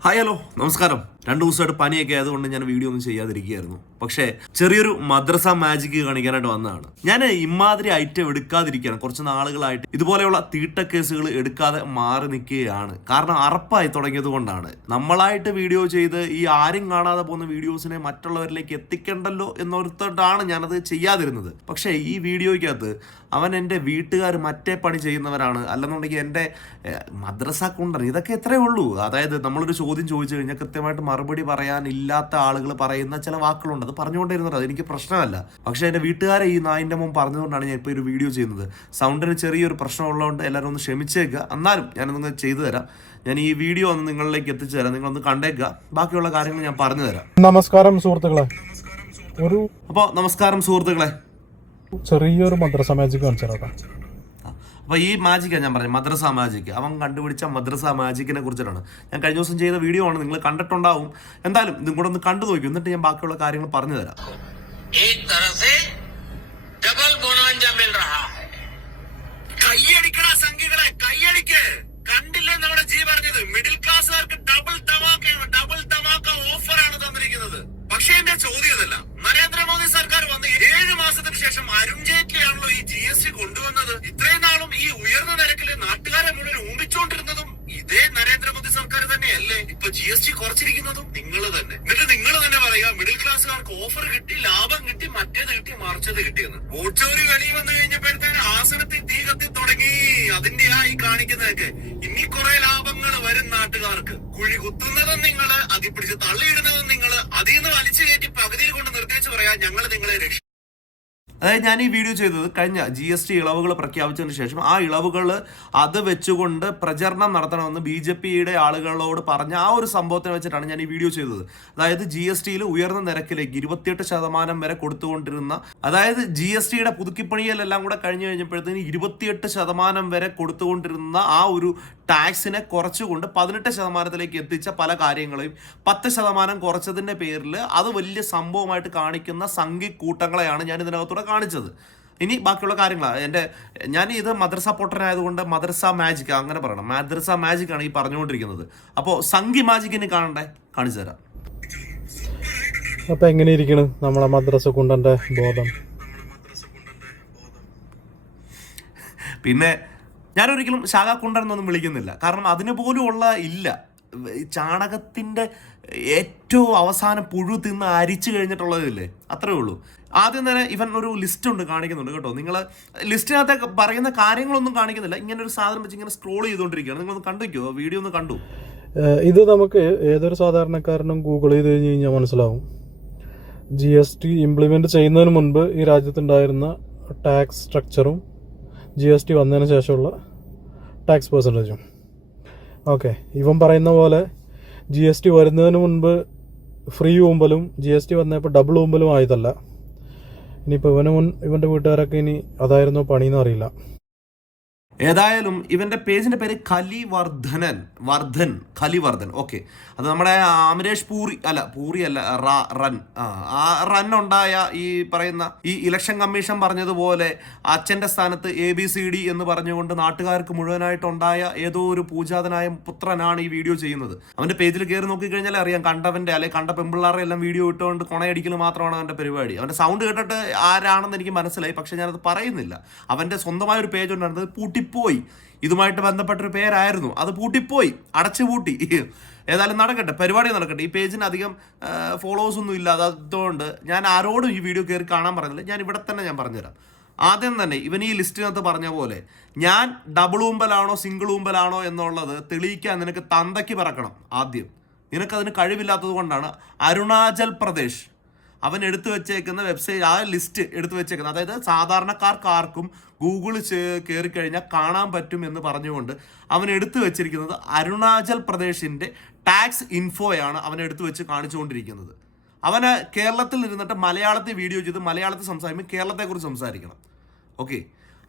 Hi hello നമസ്കാരം രണ്ടു ദിവസമായിട്ട് പനിയൊക്കെ ആയതുകൊണ്ട് ഞാൻ വീഡിയോ ഒന്നും ചെയ്യാതിരിക്കുകയായിരുന്നു. പക്ഷേ ചെറിയൊരു മദ്രസ മാജിക് കാണിക്കാനായിട്ട് വന്നതാണ്. ഞാൻ ഇമാതിരി ഐറ്റം എടുക്കാതിരിക്കുകയാണ്. കുറച്ച് നാളുകളായിട്ട് ഇതുപോലെയുള്ള തീട്ട കേസുകൾ എടുക്കാതെ മാറി നിൽക്കുകയാണ്. കാരണം അറപ്പായി തുടങ്ങിയത് കൊണ്ടാണ്. നമ്മളായിട്ട് വീഡിയോ ചെയ്ത് ഈ ആരും കാണാതെ പോകുന്ന വീഡിയോസിനെ മറ്റുള്ളവരിലേക്ക് എത്തിക്കണ്ടല്ലോ എന്നോർത്തിട്ടാണ് ഞാനത് ചെയ്യാതിരുന്നത്. പക്ഷേ ഈ വീഡിയോയ്ക്കകത്ത് അവൻ എന്റെ വീട്ടുകാർ മറ്റേ പണി ചെയ്യുന്നവരാണ്. അല്ലെന്നുണ്ടെങ്കിൽ എന്റെ മദ്രസ കുണ്ടൻ ഇതൊക്കെ എത്രയേ ഉള്ളൂ? അതായത് നമ്മളൊരു ചോദ്യം ചോദിച്ചു കഴിഞ്ഞാൽ കൃത്യമായിട്ട് മറുപടി പറയാനില്ലാത്ത ആളുകൾ പറയുന്ന ചില വാക്കുകളുണ്ട്. അത് പറഞ്ഞുകൊണ്ടിരുന്നത് അതെനിക്ക് പ്രശ്നമല്ല. പക്ഷെ എന്റെ വീട്ടുകാരെ ഈ നായിന്റെ മുമ്പ് പറഞ്ഞുകൊണ്ടാണ് ഞാൻ ഇപ്പോൾ ഒരു വീഡിയോ ചെയ്യുന്നത്. സൗണ്ടിന് ചെറിയൊരു പ്രശ്നമുള്ളതുകൊണ്ട് എല്ലാവരും ഒന്ന് ക്ഷമിച്ചേക്കുക. എന്നാലും ഞാനൊന്ന് ചെയ്തു തരാം. ഞാൻ ഈ വീഡിയോ ഒന്ന് നിങ്ങളിലേക്ക് എത്തിച്ചു തരാം നിങ്ങളൊന്ന് കണ്ടേക്കുക. ബാക്കിയുള്ള കാര്യങ്ങൾ ഞാൻ പറഞ്ഞു തരാം. നമസ്കാരം സുഹൃത്തുക്കളെ. ഒരു അപ്പോൾ നമസ്കാരം സുഹൃത്തുക്കളെ. ചെറിയൊരു മാജിക് കാണിച്ചു അപ്പൊ ഈ മാജിക്ക ഞാൻ പറഞ്ഞു മദ്രസ മാജിക്ക് അവൻ കണ്ടുപിടിച്ച മദ്രസ മാജിക്കിനെ കുറിച്ചിട്ടാണ്. ഞാൻ കഴിഞ്ഞ ദിവസം ചെയ്ത വീഡിയോ ആണ് നിങ്ങൾ കണ്ടിട്ടുണ്ടാവും. എന്തായാലും ഇതും കൂടെ ഒന്ന് കണ്ടു നോക്കി എന്നിട്ട് ഞാൻ ബാക്കിയുള്ള കാര്യങ്ങൾ പറഞ്ഞു തരാം. കൈയടിക്കണ സംഖ്യകളെ കൈയടിക്ക്. കണ്ടില്ലേ നമ്മുടെ ജീ പറഞ്ഞത്? മിഡിൽ ക്ലാസ്സുകാർക്ക് അതിന്റെ ആ ഈ കാണിക്കുന്നതൊക്കെ ഇനി കുറെ ലാഭങ്ങൾ വരും നാട്ടുകാർക്ക്. കുഴി കുത്തുന്നതും നിങ്ങൾ അതിൽ പിടിച്ച് തള്ളിയിടുന്നതും നിങ്ങൾ അതിൽ നിന്ന് വലിച്ചു കയറ്റി പകുതിയിൽ കൊണ്ട് നിർത്തിച്ച് പറയാ ഞങ്ങൾ നിങ്ങളെ രക്ഷ അതായത് ഞാൻ ഈ വീഡിയോ ചെയ്തത് കഴിഞ്ഞ ജി എസ് ടി ഇളവുകൾ പ്രഖ്യാപിച്ചതിന് ശേഷം ആ ഇളവുകൾ അത് വെച്ചുകൊണ്ട് പ്രചരണം നടത്തണമെന്ന് ബി ജെ പിയുടെ ആളുകളോട് പറഞ്ഞ ആ ഒരു സംഭവത്തിനെ വെച്ചിട്ടാണ് ഞാൻ ഈ വീഡിയോ ചെയ്തത്. അതായത് ജി എസ് ടിയിൽ ഉയർന്ന നിരക്കിലേക്ക് ഇരുപത്തിയെട്ട് ശതമാനം വരെ കൊടുത്തുകൊണ്ടിരുന്ന അതായത് ജി എസ് ടിയുടെ പുതുക്കിപ്പണിയിലെല്ലാം കൂടെ കഴിഞ്ഞു കഴിഞ്ഞപ്പോഴത്തേന് ഇരുപത്തിയെട്ട് ശതമാനം വരെ കൊടുത്തുകൊണ്ടിരുന്ന ആ ഒരു ടാക്സിനെ കുറച്ചുകൊണ്ട് പതിനെട്ട് ശതമാനത്തിലേക്ക് എത്തിച്ച പല കാര്യങ്ങളെയും പത്ത് ശതമാനം കുറച്ചതിന്റെ പേരിൽ അത് വലിയ സംഭവമായിട്ട് കാണിക്കുന്ന സംഘിക്കൂട്ടങ്ങളെയാണ് ഞാൻ ഇതിനകത്തൂടെ കാണിച്ചത്. ഇനി ബാക്കിയുള്ള കാര്യങ്ങളാണ് എന്റെ ഞാൻ ഇത് മദ്രസ പൊട്ടനായതുകൊണ്ട് മദ്രസ മാജിക് അങ്ങനെ പറയണം. മദ്രസ മാജിക് ആണ് ഈ പറഞ്ഞുകൊണ്ടിരിക്കുന്നത്. അപ്പോൾ സംഗി മാജിക്കിന് കാണണ്ടേ? കാണിച്ചു തരാം. അപ്പം എങ്ങനെ ഇരിക്കണം നമ്മളെ മദ്രസ കുണ്ടന്റെ ബോധം? പിന്നെ ഞാനൊരിക്കലും ശാഖാക്കുണ്ടൻ എന്നൊന്നും വിളിക്കുന്നില്ല. കാരണം അതിന് പോലും ഉള്ള ഇല്ല. ചാണകത്തിന്റെ ഏറ്റവും അവസാനം പുഴു തിന്ന് അരിച്ചു കഴിഞ്ഞിട്ടുള്ളതില്ലേ? അത്രേ ഉള്ളൂ. ആദ്യം തന്നെ ഇവൻ ഒരു ലിസ്റ്റ് ഉണ്ട് കാണിക്കുന്നുണ്ട് കേട്ടോ. നിങ്ങൾ ലിസ്റ്റിനകത്ത് പറയുന്ന കാര്യങ്ങളൊന്നും കാണിക്കുന്നില്ല. ഇങ്ങനെ ഒരു സാധനം വെച്ച് ഇങ്ങനെ സ്ക്രോൾ ചെയ്തുകൊണ്ടിരിക്കുകയാണ്. നിങ്ങളൊന്ന് കണ്ടുവയ്ക്കുമോ വീഡിയോ ഒന്ന് കണ്ടു. ഇത് നമുക്ക് ഏതൊരു സാധാരണക്കാരനും ഗൂഗിൾ ചെയ്ത് കഴിഞ്ഞ് കഴിഞ്ഞാൽ മനസ്സിലാവും. ജി എസ് ടി ഇംപ്ലിമെന്റ് ചെയ്യുന്നതിന് മുൻപ് ഈ രാജ്യത്തുണ്ടായിരുന്ന ടാക്സ് സ്ട്രക്ചറും ജി എസ് ടി വന്നതിന് ശേഷമുള്ള ടാക്സ് പെർസെന്റേജും ഓക്കെ ഇവൻ പറയുന്ന പോലെ ജി എസ് ടി വരുന്നതിന് മുൻപ് ഫ്രീ ഊമ്പലും ജി എസ് ടി വന്നപ്പോൾ ഡബിൾ ഊമ്പലും ആയതല്ല. ഇനിയിപ്പോൾ ഇവന് മുൻ ഇവന്റെ വീട്ടുകാരൊക്കെ ഇനി അതായിരുന്നു പണിയെന്ന് അറിയില്ല. ഏതായാലും ഇവന്റെ പേജിന്റെ പേര് കലിവർദ്ധനൻ. വർദ്ധൻ കലിവർദ്ധൻ. ഓക്കെ അത് നമ്മുടെ അമരേഷ് പൂരി അല്ല പൂറി അല്ല റൺ ആ, റൺ ഉണ്ടായ ഈ പറയുന്ന ഈ ഇലക്ഷൻ കമ്മീഷൻ പറഞ്ഞതുപോലെ അച്ഛന്റെ സ്ഥാനത്ത് എ ബി സി ഡി എന്ന് പറഞ്ഞുകൊണ്ട് നാട്ടുകാർക്ക് മുഴുവനായിട്ടുണ്ടായ ഏതോ ഒരു പൂജാതനായ പുത്രനാണ് ഈ വീഡിയോ ചെയ്യുന്നത്. അവന്റെ പേജിൽ കയറി നോക്കിക്കഴിഞ്ഞാൽ അറിയാം കണ്ടവന്റെ അല്ലെ കണ്ട പെമ്പിള്ളാരെ എല്ലാം വീഡിയോ ഇട്ടുകൊണ്ട് കൊണയടിക്കൽ മാത്രമാണ് അവന്റെ പരിപാടി. അവന്റെ സൗണ്ട് കേട്ടിട്ട് ആരാണെന്ന് എനിക്ക് മനസ്സിലായി പക്ഷെ ഞാനത് പറയുന്നില്ല. അവന്റെ സ്വന്തമായ ഒരു പേജ് ഉണ്ടായിരുന്നത് അത് പൂട്ടിപ്പോയി. ഇതുമായിട്ട് ബന്ധപ്പെട്ടൊരു പേരായിരുന്നു. അത് പൂട്ടിപ്പോയി. അടച്ചു പൂട്ടി. ഏതായാലും നടക്കട്ടെ. പരിപാടി നടക്കട്ടെ. ഈ പേജിന് അധികം ഫോളോവേഴ്സ് ഒന്നും ഇല്ല അതുകൊണ്ട് ഞാൻ ആരോടും ഈ വീഡിയോ കയറി കാണാൻ പറഞ്ഞില്ല. ഞാൻ ഇവിടെ തന്നെ ഞാൻ പറഞ്ഞുതരാം. ആദ്യം തന്നെ ഇവൻ ഈ ലിസ്റ്റിനകത്ത് പറഞ്ഞ പോലെ ഞാൻ ഡബിൾ ഊമ്പലാണോ സിംഗിൾ ഊമ്പലാണോ എന്നുള്ളത് തെളിയിക്കാൻ നിനക്ക് തന്തയ്ക്ക് പറക്കണം ആദ്യം. നിനക്കതിന് കഴിവില്ലാത്തത് കൊണ്ടാണ് അരുണാചൽ പ്രദേശ് അവൻ എടുത്തു വെച്ചേക്കുന്ന വെബ്സൈറ്റ് ആ ലിസ്റ്റ് എടുത്തു വെച്ചേക്കുന്നത് അതായത് സാധാരണക്കാർക്ക് ആർക്കും ഗൂഗിൾ കയറി കഴിഞ്ഞാൽ കാണാൻ പറ്റും എന്ന് പറഞ്ഞുകൊണ്ട് അവൻ എടുത്തു വെച്ചിരിക്കുന്നത് അരുണാചൽ പ്രദേശിന്റെ ടാക്സ് ഇൻഫോയാണ് അവൻ എടുത്തു വെച്ച് കാണിച്ചുകൊണ്ടിരിക്കുന്നത്. അവന് കേരളത്തിൽ ഇരുന്നിട്ട് മലയാളത്തിൽ വീഡിയോ ചെയ്ത് മലയാളത്തിൽ സംസാരിക്കുമ്പോൾ കേരളത്തെക്കുറിച്ച് സംസാരിക്കണം. ഓക്കെ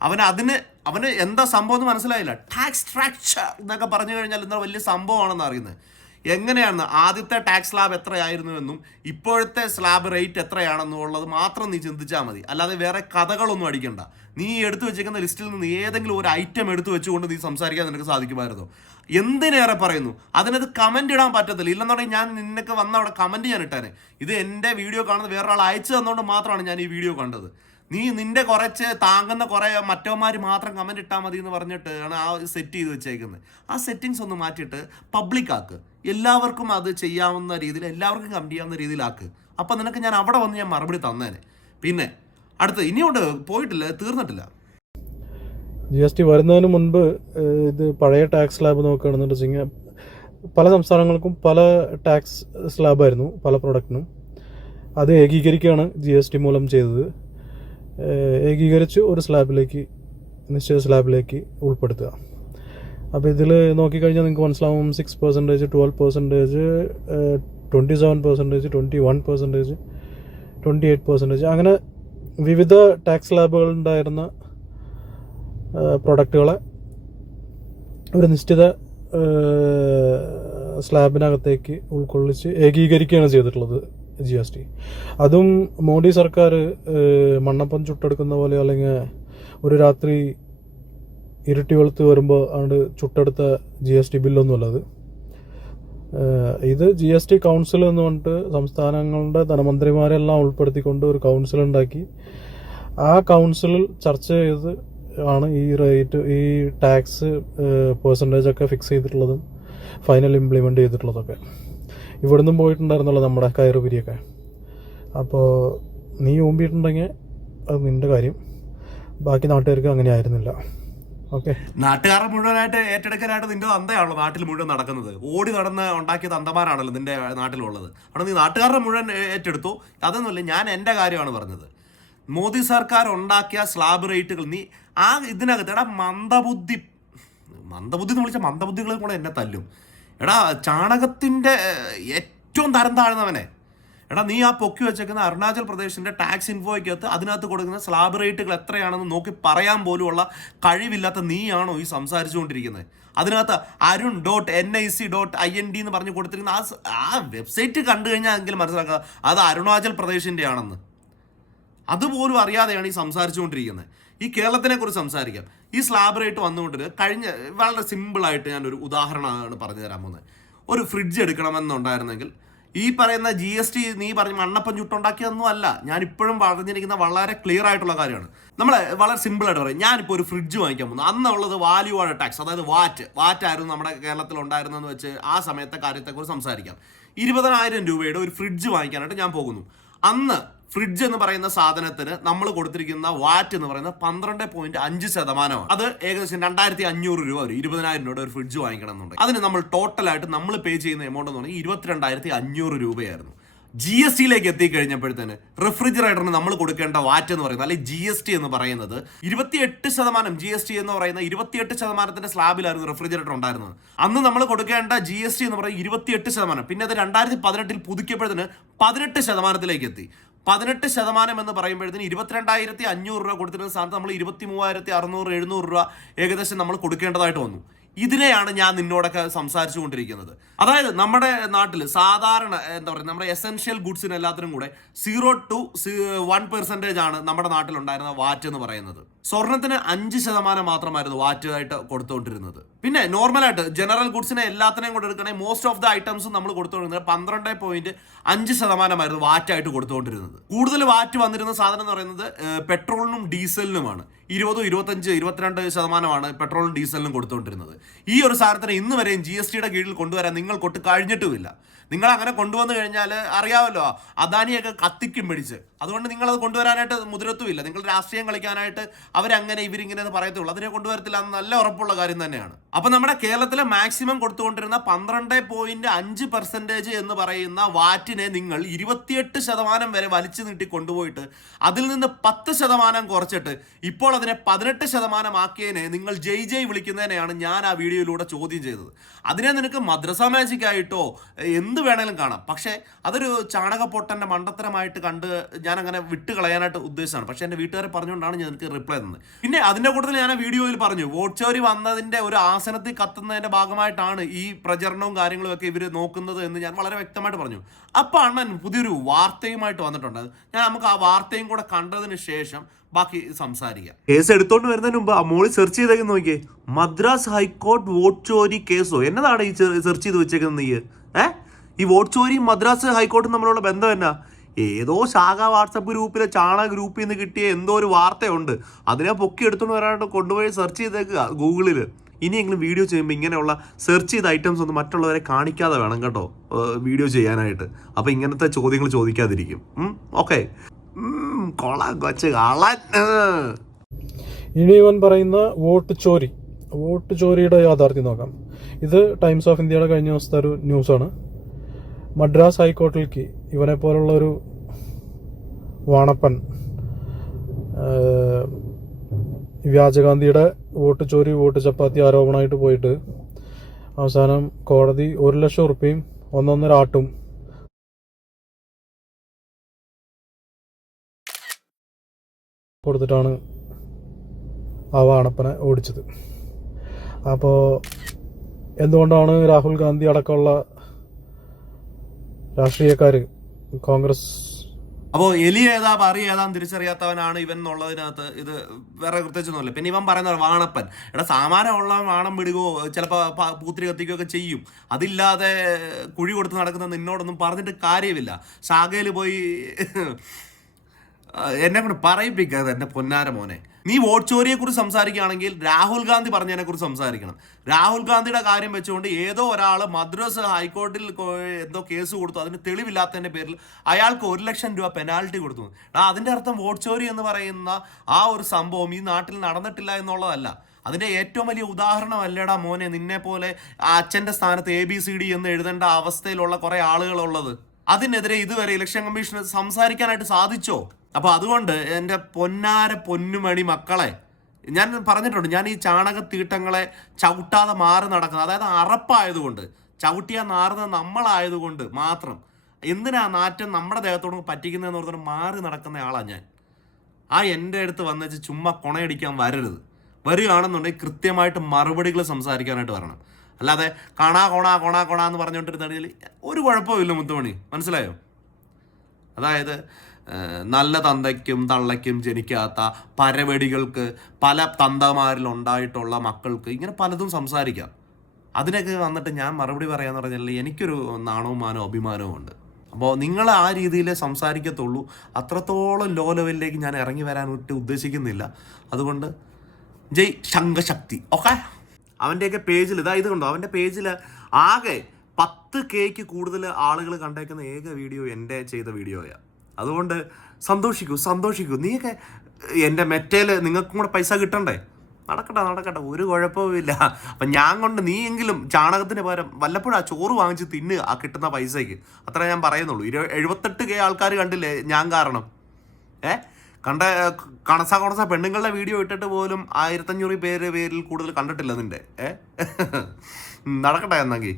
അവന് അതിന് അവന് എന്താ സംഭവം എന്ന് മനസ്സിലായില്ല. ടാക്സ് സ്ട്രക്ചർ എന്നൊക്കെ പറഞ്ഞു കഴിഞ്ഞാൽ എന്താ വലിയ സംഭവമാണെന്ന് അറിയുന്നത്. എങ്ങനെയാണ് ആദ്യത്തെ ടാക്സ് സ്ലാബ് എത്രയായിരുന്നുവെന്നും ഇപ്പോഴത്തെ സ്ലാബ് റേറ്റ് എത്രയാണെന്നും ഉള്ളത് മാത്രം നീ ചിന്തിച്ചാൽ മതി. അല്ലാതെ വേറെ കഥകളൊന്നും അടിക്കണ്ട. നീ എടുത്തു വെച്ചിരിക്കുന്ന ലിസ്റ്റിൽ നിന്ന് ഏതെങ്കിലും ഒരു ഐറ്റം എടുത്തു വെച്ചുകൊണ്ട് നീ സംസാരിക്കാൻ നിനക്ക് സാധിക്കുമായിരുന്നു. എന്തിനേറെ പറയുന്നു? അതിനത് കമന്റ് ഇടാൻ പറ്റത്തില്ല. ഇല്ലെന്നുണ്ടെങ്കിൽ ഞാൻ നിനക്ക് വന്ന അവിടെ കമന്റ് ഞാൻ ഇട്ടേനെ. ഇത് എന്റെ വീഡിയോ കാണുന്നത് വേറൊരാൾ അയച്ചു തന്നുകൊണ്ട് മാത്രമാണ് ഞാൻ ഈ വീഡിയോ കണ്ടത്. നീ നിന്റെ കുറച്ച് താങ്ങുന്ന കുറേ മറ്റവന്മാർ മാത്രം കമന്റ് ഇട്ടാൽ മതി എന്ന് പറഞ്ഞിട്ട് ആണ് ആ സെറ്റ് ചെയ്ത് വെച്ചേക്കുന്നത്. ആ സെറ്റിങ്സ് ഒന്ന് മാറ്റിയിട്ട് പബ്ലിക് ആക്ക്. എല്ലാവർക്കും അത് ചെയ്യാവുന്ന രീതിയിൽ എല്ലാവർക്കും കമ്പ് ചെയ്യാവുന്ന രീതിയിലാക്ക്. അപ്പം നിനക്ക് ഞാൻ അവിടെ വന്ന് ഞാൻ മറുപടി തന്നേനെ. പിന്നെ അടുത്ത് ഇനിയോട്ട് പോയിട്ടില്ല തീർന്നിട്ടില്ല. ജി എസ് ടി വരുന്നതിന് മുൻപ് ഇത് പഴയ ടാക്സ് സ്ലാബ് നോക്കുകയാണെന്നുണ്ടെങ്കിൽ പല സംസ്ഥാനങ്ങൾക്കും പല ടാക്സ് സ്ലാബായിരുന്നു പല പ്രൊഡക്റ്റിനും അത് ഏകീകരിക്കുകയാണ് ജി എസ് ടി മൂലം ചെയ്തത്. ഏകീകരിച്ച് ഒരു സ്ലാബിലേക്ക് നിശ്ചിത സ്ലാബിലേക്ക് ഉൾപ്പെടുത്തുക. അപ്പോൾ ഇതിൽ നോക്കിക്കഴിഞ്ഞാൽ നിങ്ങൾക്ക് മനസ്സിലാവും six percentage twelve percentage twenty seven percentage twenty one percentage twenty eight percentage അങ്ങനെ വിവിധ ടാക്സ് ലാബുകളുണ്ടായിരുന്ന പ്രൊഡക്റ്റുകളെ ഒരു നിശ്ചിത സ്ലാബിനകത്തേക്ക് ഉൾക്കൊള്ളിച്ച് ഏകീകരിക്കുകയാണ് ചെയ്തിട്ടുള്ളത് ജി എസ് ടി അതും മോഡി സർക്കാർ മണ്ണപ്പം ചുട്ടെടുക്കുന്ന പോലെ അല്ലെങ്കിൽ ഒരു രാത്രി ഇരുട്ടി വെളുത്ത് വരുമ്പോൾ ആണ് ചുട്ടടുത്ത ജി എസ് ടി ബില്ലൊന്നുമല്ലത് ഇത് ജി എസ് ടി കൗൺസിൽ എന്ന് പറഞ്ഞിട്ട് സംസ്ഥാനങ്ങളുടെ ധനമന്ത്രിമാരെല്ലാം ഉൾപ്പെടുത്തിക്കൊണ്ട് ഒരു കൗൺസിൽ ഉണ്ടാക്കി. ആ കൗൺസിലിൽ ചർച്ച ചെയ്ത് ആണ് ഈ റേറ്റ് ഈ ടാക്സ് പെർസെന്റേജ് ഒക്കെ ഫിക്സ് ചെയ്തിട്ടുള്ളതും ഫൈനൽ ഇംപ്ലിമെന്റ് ചെയ്തിട്ടുള്ളതൊക്കെ. ഇവിടുന്നും പോയിട്ടുണ്ടായിരുന്നല്ലോ നമ്മുടെ കയറുപിരിയൊക്കെ. അപ്പോൾ നീ ഊമ്പിയിട്ടുണ്ടെങ്കിൽ അത് നിന്റെ കാര്യം. ബാക്കി നാട്ടുകാർക്ക് അങ്ങനെ ആയിരുന്നില്ല. നാട്ടുകാരെ മുഴുവനായിട്ട് ഏറ്റെടുക്കാനായിട്ട് നിന്റെ തന്തയാണല്ലോ നാട്ടിൽ മുഴുവൻ നടക്കുന്നത്. ഓടി നടന്ന് ഉണ്ടാക്കിയ തന്തമാരാണല്ലോ നിന്റെ നാട്ടിലുള്ളത്. അവിടെ നീ നാട്ടുകാരുടെ മുഴുവൻ ഏറ്റെടുത്തു. അതൊന്നുമില്ല ഞാൻ എന്റെ കാര്യമാണ് പറഞ്ഞത്. മോദി സർക്കാർ ഉണ്ടാക്കിയ സ്ലാബ് റേറ്റുകൾ നീ ആ ഇതിനകത്ത് എടാ മന്ദബുദ്ധി മന്ദബുദ്ധി എന്ന് വിളിച്ച മന്ദബുദ്ധികളും കൂടെ എന്നെ തല്ലും. എടാ ചാണകത്തിന്റെ ഏറ്റവും തരം താഴ്ന്നവനെ. എടാ നീ ആ പൊക്കി വെച്ചേക്കുന്ന അരുണാചൽ പ്രദേശിന്റെ ടാക്സ് ഇൻഫോയ്ക്കകത്ത് അതിനകത്ത് കൊടുക്കുന്ന സ്ലാബ് റേറ്റുകൾ എത്രയാണെന്ന് നോക്കി പറയാൻ പോലുമുള്ള കഴിവില്ലാത്ത നീയാണോ ഈ സംസാരിച്ചുകൊണ്ടിരിക്കുന്നത്? അതിനകത്ത് Arun dot N I C dot I N D എന്ന് പറഞ്ഞു കൊടുത്തിരിക്കുന്ന ആ ആ വെബ്സൈറ്റ് കണ്ടു കഴിഞ്ഞാൽ എങ്കിലും മനസ്സിലാക്കുക അത് അരുണാചൽ പ്രദേശിന്റെ ആണെന്ന്. അതുപോലും അറിയാതെയാണ് ഈ സംസാരിച്ചുകൊണ്ടിരിക്കുന്നത്. ഈ കേരളത്തിനെ കുറിച്ച് സംസാരിക്കാം. ഈ സ്ലാബ് റേറ്റ് വന്നുകൊണ്ട് കഴിഞ്ഞ വളരെ സിമ്പിളായിട്ട് ഞാനൊരു ഉദാഹരണമാണ് പറഞ്ഞു തരാൻ പോകുന്നത്. ഒരു ഫ്രിഡ്ജ് എടുക്കണമെന്നുണ്ടായിരുന്നെങ്കിൽ ഈ പറയുന്ന ജി എസ് ടി നീ പറഞ്ഞ മണ്ണപ്പം ചുട്ടുണ്ടാക്കിയതൊന്നും അല്ല. ഞാൻ ഇപ്പോഴും പറഞ്ഞിരിക്കുന്ന വളരെ ക്ലിയർ ആയിട്ടുള്ള കാര്യമാണ്. നമ്മൾ വളരെ സിമ്പിൾ ആയിട്ട് പറയും. ഞാനിപ്പോൾ ഒരു ഫ്രിഡ്ജ് വാങ്ങിക്കാൻ പോകുന്നു. അന്നുള്ളത് വാല്യൂ ആഡ് ടാക്സ് അതായത് വാറ്റ് വാറ്റായിരുന്നു നമ്മുടെ കേരളത്തിൽ ഉണ്ടായിരുന്നതെന്ന് വെച്ച് ആ സമയത്തെ കാര്യത്തെക്കുറിച്ച് സംസാരിക്കാം. ഇരുപതിനായിരം രൂപയുടെ ഒരു ഫ്രിഡ്ജ് വാങ്ങിക്കാനായിട്ട് ഞാൻ പോകുന്നു. അന്ന് ഫ്രിഡ്ജ് എന്ന് പറയുന്ന സാധനത്തിന് നമ്മൾ കൊടുത്തിരിക്കുന്ന വാറ്റ് എന്ന് പറയുന്നത് പന്ത്രണ്ട് പോയിന്റ് അഞ്ച് ശതമാനമാണ്. അത് ഏകദേശം രണ്ടായിരത്തി അഞ്ഞൂറ് രൂപ വരും. ഇരുപതിനായിരം രൂപയുടെ ഒരു ഫ്രിഡ്ജ് വാങ്ങിക്കണം എന്നുണ്ടെങ്കിൽ. അതിന് നമ്മൾ ടോട്ടലായിട്ട് നമ്മൾ പേ ചെയ്യുന്ന എമൗണ്ട് എന്ന് പറഞ്ഞാൽ ഇരുപത്തിരണ്ടായിരത്തി അഞ്ഞൂറ് രൂപയായിരുന്നു ജി എസ് ടിയിലേക്ക് എത്തിക്കഴിഞ്ഞപ്പോഴത്തേന് റെഫ്രിജറേറ്ററിന് നമ്മൾ കൊടുക്കേണ്ട വാറ്റ് എന്ന് പറയുന്നത് അല്ലെങ്കിൽ ജി എസ് ടി എന്ന് പറയുന്നത് ഇരുപത്തിയെട്ട് ശതമാനം. ജി എസ് ടി എന്ന് പറയുന്ന ഇരുപത്തിയെട്ട് ശതമാനത്തിന്റെ സ്ലാബിലായിരുന്നു റെഫ്രിജറേറ്റർ ഉണ്ടായിരുന്നത്. അന്ന് നമ്മൾ കൊടുക്കേണ്ട ജി എസ് ടി എന്ന് പറയുന്നത് ഇരുപത്തിയെട്ട് ശതമാനം. പിന്നെ അത് രണ്ടായിരത്തി പതിനെട്ടിൽ പുതുക്കിയപ്പോഴത്തേന് പതിനെട്ട് ശതമാനത്തിലേക്ക് എത്തി. പതിനെട്ട് ശതമാനം എന്ന് പറയുമ്പോഴത്തേന് ഇരുപത്തിരണ്ടായിരത്തി അഞ്ഞൂറ് രൂപ കൊടുത്തിരുന്ന സ്ഥാനത്ത് നമ്മൾ ഇരുപത്തി മൂവായിരത്തി അറുന്നൂറ് എഴുന്നൂറ് രൂപ ഏകദേശം നമ്മൾ കൊടുക്കേണ്ടതായിട്ട് വന്നു. ഇതിനെയാണ് ഞാൻ നിന്നോടൊക്കെ സംസാരിച്ചു കൊണ്ടിരിക്കുന്നത്. അതായത് നമ്മുടെ നാട്ടിൽ സാധാരണ എന്താ പറയുക നമ്മുടെ എസെൻഷ്യൽ ഗുഡ്സിന് എല്ലാത്തിനും കൂടെ സീറോ ടു വൺ പെർസെന്റേജ് ആണ് നമ്മുടെ നാട്ടിലുണ്ടായിരുന്ന വാറ്റ് എന്ന് പറയുന്നത്. സ്വർണത്തിന് അഞ്ച് ശതമാനം മാത്രമായിരുന്നു വാറ്റ് ആയിട്ട് കൊടുത്തുകൊണ്ടിരുന്നത് പിന്നെ നോർമലായിട്ട് ജനറൽ ഗുഡ്സിനെ എല്ലാത്തിനെയും കൂടെ എടുക്കണേ മോസ്റ്റ് ഓഫ് ദ ഐറ്റംസ് നമ്മൾ കൊടുത്തുകൊണ്ടിരുന്നത് പന്ത്രണ്ട് പോയിന്റ് അഞ്ച് ശതമാനമായിരുന്നു വാറ്റായിട്ട് കൊടുത്തുകൊണ്ടിരുന്നത് കൂടുതൽ വാറ്റ് വന്നിരുന്ന സാധനം എന്ന് പറയുന്നത് പെട്രോളിനും ഡീസലിനുമാണ്. ഇരുപതും ഇരുപത്തഞ്ച് ഇരുപത്തിരണ്ട് ശതമാനമാണ് പെട്രോളും ഡീസലിനും കൊടുത്തുകൊണ്ടിരുന്നത് ഈ ഒരു സാധനത്തിന് ഇന്ന് വരെയും ജി എസ് ടിയുടെ കീഴിൽ കൊണ്ടുവരാൻ നിങ്ങൾ കൊട്ട് കഴിഞ്ഞിട്ടുമില്ല. നിങ്ങൾ അങ്ങനെ കൊണ്ടുവന്നു കഴിഞ്ഞാൽ അറിയാമല്ലോ അദാനിയൊക്കെ കത്തിക്കും പിടിച്ച്. അതുകൊണ്ട് നിങ്ങൾ അത് കൊണ്ടുവരാനായിട്ട് മുതിരത്തുമില്ല നിങ്ങൾ രാഷ്ട്രീയം കളിക്കാനായിട്ട് അവരങ്ങനെ ഇവരിങ്ങനെ എന്ന് പറയത്തുള്ളൂ. അതിനെ കൊണ്ടുവരത്തില്ല എന്ന് നല്ല ഉറപ്പുള്ള കാര്യം തന്നെയാണ്. അപ്പം നമ്മുടെ കേരളത്തിലെ മാക്സിമം കൊടുത്തുകൊണ്ടിരുന്ന പന്ത്രണ്ട് പോയിന്റ് അഞ്ച് പെർസെന്റേജ് എന്ന് പറയുന്ന വാറ്റിനെ നിങ്ങൾ ഇരുപത്തിയെട്ട് ശതമാനം വരെ വലിച്ചു നീട്ടി കൊണ്ടുപോയിട്ട് അതിൽ നിന്ന് പത്ത് ശതമാനം കുറച്ചിട്ട് ഇപ്പോൾ അതിനെ പതിനെട്ട് ശതമാനമാക്കിയതിനെ നിങ്ങൾ ജയ് ജയ് വിളിക്കുന്നതിനെയാണ് ഞാൻ ആ വീഡിയോയിലൂടെ ചോദ്യം ചെയ്തത്. അതിനെ നിനക്ക് മദ്രസ മാജിക്കായിട്ടോ എന്ത് വേണേലും കാണാം. പക്ഷേ അതൊരു ചാണകപ്പൊട്ടന്റെ മണ്ടത്തരമായിട്ട് കണ്ട് ഞാൻ അങ്ങനെ വിട്ട് കളയാനായിട്ട് ഉദ്ദേശമാണ് പക്ഷേ എന്റെ വീട്ടുകാരെ പറഞ്ഞുകൊണ്ടാണ് ഞാൻ എനിക്ക് റിപ്ലൈ തന്നത്. പിന്നെ അതിന്റെ കൂട്ടത്തിൽ ഞാൻ വീഡിയോയിൽ പറഞ്ഞു വോട്ട്ചോരി വന്നതിന്റെ ഒരു ആസനത്തിൽ കത്തുന്നതിന്റെ ഭാഗമായിട്ടാണ് ഈ പ്രചരണവും കാര്യങ്ങളും ഒക്കെ ഇവർ നോക്കുന്നത് എന്ന് ഞാൻ വളരെ വ്യക്തമായിട്ട് പറഞ്ഞു. അപ്പോൾ അണ്ണൻ പുതിയൊരു വാർത്തയുമായിട്ട് വന്നിട്ടുണ്ട്. ഞാൻ നമുക്ക് ആ വാർത്തയും കൂടെ കണ്ടതിന് ശേഷം ബാക്കി സംസാരിക്കാം. കേസ് എടുത്തോണ്ട് വരുന്നതിന് മുമ്പ് മോളി സെർച്ച് ചെയ്തേക്ക് നോക്കിയേ. മദ്രാസ് ഹൈക്കോർട്ട് വോട്ട് ചോരി കേസോ? എന്നതാണ് ഈ സെർച്ച് ചെയ്ത് വെച്ചേക്കുന്നത് നീ ഏ? ഈ വോട്ട് ചോരിയും മദ്രാസ് ഹൈക്കോടതി തമ്മിലുള്ള ബന്ധം എന്നാ? ഏതോ ശാഖ വാട്സപ്പ് ഗ്രൂപ്പിലെ ചാണക ഗ്രൂപ്പിൽ നിന്ന് കിട്ടിയ എന്തോ ഒരു വാർത്തയുണ്ട്. അതിനെ പൊക്കി എടുത്തുകൊണ്ട് വരാണ്ട് കൊണ്ടുപോയി സെർച്ച് ചെയ്തേക്കുക ഗൂഗിളിൽ ഇനിയെങ്കിലും വീഡിയോ ചെയ്യുമ്പോൾ ഇങ്ങനെയുള്ള സെർച്ച് ചെയ്ത ഐറ്റംസ് ഒന്നും മറ്റുള്ളവരെ കാണിക്കാതെ വേണം കേട്ടോ വീഡിയോ ചെയ്യാനായിട്ട്. അപ്പോൾ ഇങ്ങനത്തെ ചോദ്യങ്ങൾ ചോദിക്കാതിരിക്കും. ഓക്കെ ഇനി ഇവൻ പറയുന്ന വോട്ട് ചോരി. വോട്ട് ചോരിയുടെ യാഥാർത്ഥ്യം നോക്കാം. ഇത് ടൈംസ് ഓഫ് ഇന്ത്യയുടെ കഴിഞ്ഞ ദിവസത്തെ ഒരു ന്യൂസാണ് മദ്രാസ് ഹൈക്കോർട്ടിലേക്ക് ഇവനെ പോലുള്ള ഒരു വാണപ്പൻ വ്യാജഗാന്ധിയുടെ വോട്ട് ചോരി വോട്ട് ചപ്പാത്തി ആരോപണമായിട്ട് പോയിട്ട് അവസാനം കോടതി ഒരു ലക്ഷം ഉറുപ്പിയും ഒന്നൊന്നര ആട്ടും കൊടുത്തിട്ടാണ് ആ വാണപ്പനെ ഓടിച്ചത്. അപ്പോൾ എന്തുകൊണ്ടാണ് രാഹുൽ ഗാന്ധി അടക്കമുള്ള രാഷ്ട്രീയക്കാർ കോൺഗ്രസ്. അപ്പോ എലി ഏതാ പറി ഏതാന്ന് തിരിച്ചറിയാത്തവനാണ് ഇവൻ എന്നുള്ളതിനകത്ത് ഇത് വേറെ പ്രത്യേകിച്ചൊന്നുമില്ല. പിന്നെ ഇവൻ പറയുന്ന വാണപ്പൻ. എടാ സാമാനമുള്ള വാണം വിടുകയോ ചിലപ്പോ പൂത്തിരി കത്തിക്കുകയോ ഒക്കെ ചെയ്യും. അതില്ലാതെ കുഴി കൊടുത്ത് നടക്കുന്ന നിന്നോടൊന്നും പറഞ്ഞിട്ട് കാര്യമില്ല. ശാഖയിൽ പോയി എന്നെ കൊണ്ട് പറയിപ്പിക്കാതെ എന്റെ പൊന്നാര മോനെ. നീ വോട്ട് ചോരിയെ കുറിച്ച് സംസാരിക്കുകയാണെങ്കിൽ രാഹുൽ ഗാന്ധി പറഞ്ഞതിനെ കുറിച്ച് സംസാരിക്കണം. രാഹുൽ ഗാന്ധിയുടെ കാര്യം വെച്ചുകൊണ്ട് ഏതോ ഒരാൾ മദ്രാസ് ഹൈക്കോടതിയിൽ എന്തോ കേസ് കൊടുത്തു. അതിന് തെളിവില്ലാത്തതിന്റെ പേരിൽ അയാൾക്ക് ഒരു ലക്ഷം രൂപ പെനാൽറ്റി കൊടുത്തു. അതിന്റെ അർത്ഥം വോട്ട് ചോരി എന്ന് പറയുന്ന ആ ഒരു സംഭവം ഈ നാട്ടിൽ നടന്നിട്ടില്ല എന്നുള്ളതല്ല. അതിന്റെ ഏറ്റവും വലിയ ഉദാഹരണം അല്ലേടാ മോനെ നിന്നെ പോലെ അച്ഛന്റെ സ്ഥാനത്ത് എ ബി സി ഡി എന്ന് എഴുതേണ്ട അവസ്ഥയിലുള്ള കുറേ ആളുകളുള്ളത്. അതിനെതിരെ ഇതുവരെ ഇലക്ഷൻ കമ്മീഷന് സംസാരിക്കാനായിട്ട് സാധിച്ചോ? അപ്പൊ അതുകൊണ്ട് എന്റെ പൊന്നാര പൊന്നുമണി മക്കളെ ഞാൻ പറഞ്ഞിട്ടുണ്ട് ഞാൻ ഈ ചാണകത്തീട്ടങ്ങളെ ചവിട്ടാതെ മാറി നടക്കുന്നത്. അതായത് അറപ്പായതുകൊണ്ട് ചവിട്ടിയാൽ നാറുന്നത് നമ്മളായതുകൊണ്ട് മാത്രം. എന്തിനാ നാറ്റം നമ്മുടെ ദേഹത്തോട് പറ്റിക്കുന്നതെന്ന് പറഞ്ഞിട്ട് മാറി നടക്കുന്ന ആളാണ് ഞാൻ. ആ എന്റെ അടുത്ത് വന്നേച്ച് ചുമ്മാ കൊണയടിക്കാൻ വരരുത്. വരികയാണെന്നുണ്ടെങ്കിൽ കൃത്യമായിട്ട് മറുപടികൾ സംസാരിക്കാനായിട്ട് വരണം. അല്ലാതെ കാണാ കൊണാ കൊണാ കൊണാ എന്ന് പറഞ്ഞുകൊണ്ടിരുന്നെങ്കിൽ ഒരു കുഴപ്പമില്ല മുത്തുമണി. മനസ്സിലായോ? അതായത് നല്ല തന്തയ്ക്കും തള്ളയ്ക്കും ജനിക്കാത്ത പരവെടികൾക്ക് പല തന്തമാരിൽ ഉണ്ടായിട്ടുള്ള മക്കൾക്ക് ഇങ്ങനെ പലതും സംസാരിക്കാം. അതിനൊക്കെ വന്നിട്ട് ഞാൻ മറുപടി പറയാന്ന് പറഞ്ഞാൽ എനിക്കൊരു നാണവും മാനവും അഭിമാനവും ഉണ്ട്. അപ്പോൾ നിങ്ങൾ ആ രീതിയിൽ സംസാരിക്കത്തുള്ളൂ. അത്രത്തോളം ലോ ലെവലിലേക്ക് ഞാൻ ഇറങ്ങി വരാൻ ഒട്ട് ഉദ്ദേശിക്കുന്നില്ല. അതുകൊണ്ട് ജയ് ശംഖശക്തി ഓക്കെ? അവന്റെയൊക്കെ പേജിൽ ഇതാ ഇത് കണ്ടോ? അവന്റെ പേജിൽ ആകെ പത്ത് കേക്ക് കൂടുതൽ ആളുകൾ കണ്ടേക്കുന്ന ഏക വീഡിയോ എന്റെ ചെയ്ത വീഡിയോയാണ് അതുകൊണ്ട് സന്തോഷിക്കൂ സന്തോഷിക്കൂ. നീയൊക്കെ എന്റെ മെറ്റേൽ നിങ്ങൾക്കും കൂടെ പൈസ കിട്ടണ്ടേ? നടക്കട്ടെ നടക്കട്ടെ. ഒരു കുഴപ്പവുമില്ല അപ്പം ഞാൻ കൊണ്ട് നീയെങ്കിലും ചാണകത്തിന് പകരം വല്ലപ്പോഴും ആ ചോറ് വാങ്ങിച്ച് തിന്ന് ആ കിട്ടുന്ന പൈസയ്ക്ക്. അത്ര ഞാൻ പറയുന്നുള്ളൂ. ഇരു എഴുപത്തെട്ട് കെ ആൾക്കാർ കണ്ടില്ലേ ഞാൻ കാരണം? ഏ? കണ്ട കണസ കണസ പെണ്ണുങ്ങളുടെ വീഡിയോ ഇട്ടിട്ട് പോലും ആയിരത്തഞ്ഞൂറ് പേര് പേരിൽ കൂടുതൽ കണ്ടിട്ടില്ല നിന്റെ ഏ? നടക്കട്ടെ എന്നെങ്കിൽ